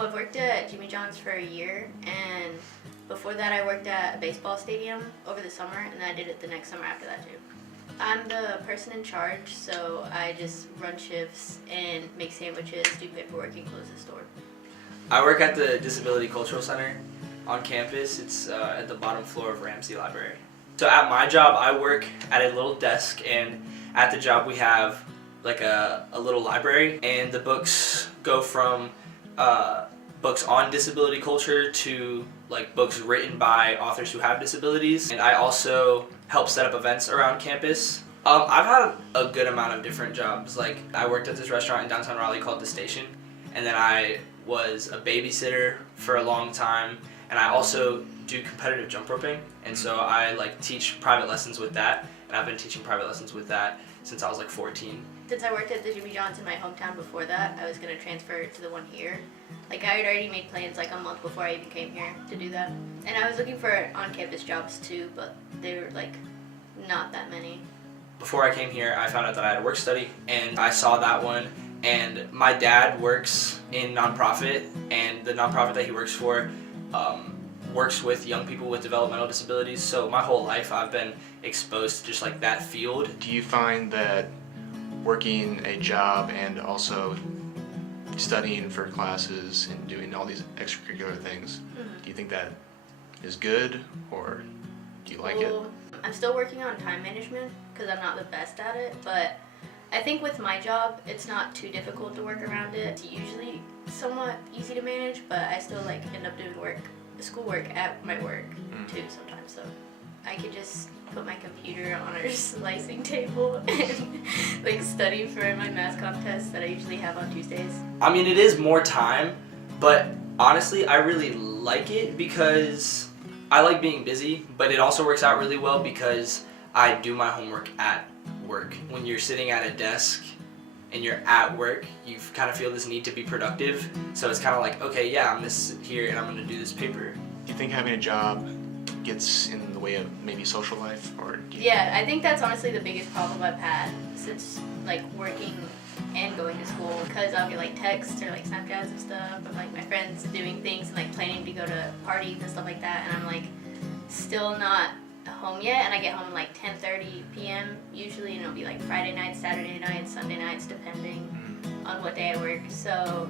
Well, I've worked at Jimmy John's for a year, and before that I worked at a baseball stadium over the summer, and then I did it the next summer after that too. I'm the person in charge, so I just run shifts and make sandwiches, do paperwork, and close the store. I work at the Disability Cultural Center on campus. It's at the bottom floor of Ramsey Library. So at my job, I work at a little desk, and at the job we have like a little library, and the books go from books on disability culture to like books written by authors who have disabilities. And I also help set up events around campus. I've had a good amount of different jobs. Like I worked at this restaurant in downtown Raleigh called The Station, and then I was a babysitter for a long time, and I also do competitive jump roping, and so I like teach private lessons with that, and I've been teaching private lessons with that since I was like 14. Since I worked at the Jimmy John's in my hometown before that, I was going to transfer to the one here. Like I had already made plans like a month before I even came here to do that. And I was looking for on-campus jobs too, but they were like not that many. Before I came here, I found out that I had a work study, and I saw that one, and my dad works in nonprofit, and the nonprofit that he works for works with young people with developmental disabilities. So my whole life I've been exposed to just like that field. Do you find that working a job and also studying for classes and doing all these extracurricular things, do you think that is good, or do you like it? I'm still working on time management because I'm not the best at it, but I think with my job it's not too difficult to work around it. It's usually somewhat easy to manage, but I still like end up doing schoolwork at my work too sometimes, so I could just put my computer on our slicing table and like study for my math contest that I usually have on Tuesdays. I mean, it is more time, but honestly I really like it because I like being busy, but it also works out really well because I do my homework at work. When you're sitting at a desk and you're at work, you kind of feel this need to be productive. So it's kind of like, okay, yeah, I'm gonna sit here and I'm gonna do this paper. Do you think having a job gets in the way of maybe social life, or do you... Yeah, I think that's honestly the biggest problem I've had since like working and going to school, because I'll get like texts or like Snapchats and stuff of like my friends doing things and like planning to go to parties and stuff like that, and I'm like still not home yet, and I get home at like 10:30 p.m. usually, and it'll be like Friday nights, Saturday nights, Sunday nights, depending on what day I work. So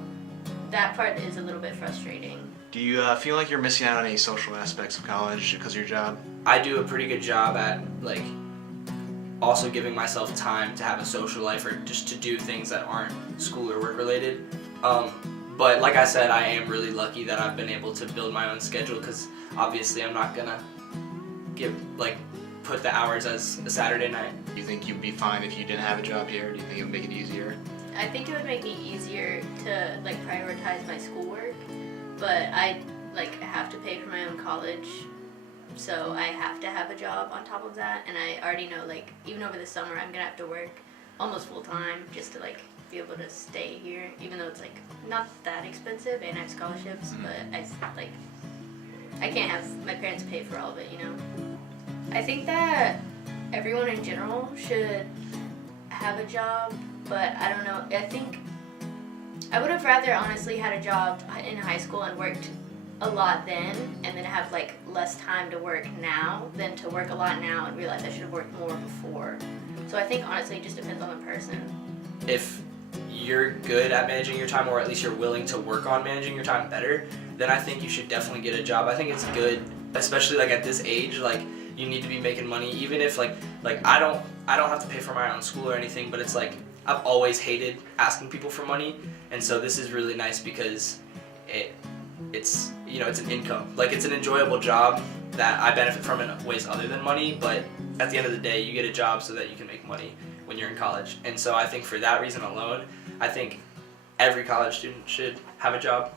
that part is a little bit frustrating. Do you feel like you're missing out on any social aspects of college because of your job? I do a pretty good job at like also giving myself time to have a social life or just to do things that aren't school or work related. But like I said, I am really lucky that I've been able to build my own schedule, because obviously I'm not gonna put the hours as a Saturday night. Do you think you'd be fine if you didn't have a job here? Do you think it would make it easier? I think it would make me easier to like prioritize my schoolwork, but I like have to pay for my own college, so I have to have a job on top of that, and I already know like even over the summer I'm gonna have to work almost full time just to like be able to stay here, even though it's like not that expensive and I have scholarships, but I can't have my parents pay for all of it, you know. I think that everyone in general should have a job, but I don't know. I think I would have rather honestly had a job in high school and worked a lot then, and then have like less time to work now than to work a lot now and realize I should have worked more before. So I think honestly it just depends on the person. If you're good at managing your time, or at least you're willing to work on managing your time better, then I think you should definitely get a job. I think it's good, especially like at this age, like you need to be making money, even if like I don't have to pay for my own school or anything, but it's like I've always hated asking people for money, and so this is really nice because it's you know, it's an income. Like it's an enjoyable job that I benefit from in ways other than money, but at the end of the day you get a job so that you can make money when you're in college. And so I think for that reason alone, I think every college student should have a job.